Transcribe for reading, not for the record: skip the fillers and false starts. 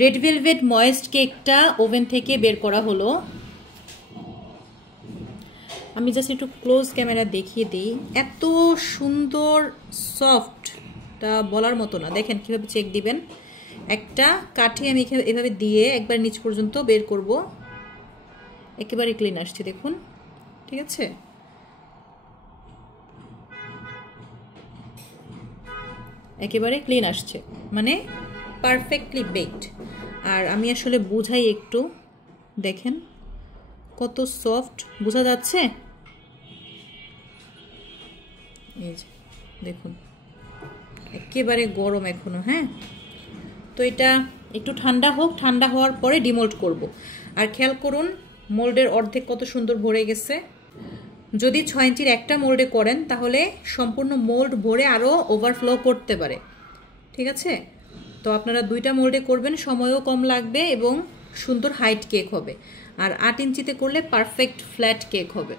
Red velvet moist কেকটা oven থেকে বের করা হলো। আমি জাস্ট একটু ক্লোজ ক্যামেরা দেখিয়ে দিই। এত সুন্দর সফট, তা বলার মতো না। দেখেন কীভাবে চেক দিবেন। একটা কাঠি আমি এভাবে দিয়ে একবার নিচ পর্যন্ত বের করব, একেবারে ক্লিন আসছে দেখুন। ঠিক আছে, একেবারে ক্লিন আসছে, মানে পারফেক্টলি বেকড। আর আমি আসলে বুঝাই একটু, দেখেন কত সফট, বোঝা যাচ্ছে? এই যে দেখুন, একেবারে গরম এখনো। হ্যাঁ, তো এটা একটু ঠান্ডা হোক, ঠান্ডা হওয়ার পরে ডিমোল্ড করব। আর খেয়াল করুন মোল্ডের অর্ধেক কত সুন্দর ভরে গেছে। যদি 6 ইঞ্চির একটা মোল্ডে করেন তাহলে সম্পূর্ণ মোল্ড ভরে আরও ওভারফ্লো করতে পারে। ঠিক আছে, তো আপনারা 2টা মোল্ডে করবেন, সময়ও কম লাগবে এবং সুন্দর হাইট কেক হবে। আর 8 ইঞ্চিতে করলে পারফেক্ট ফ্ল্যাট কেক হবে।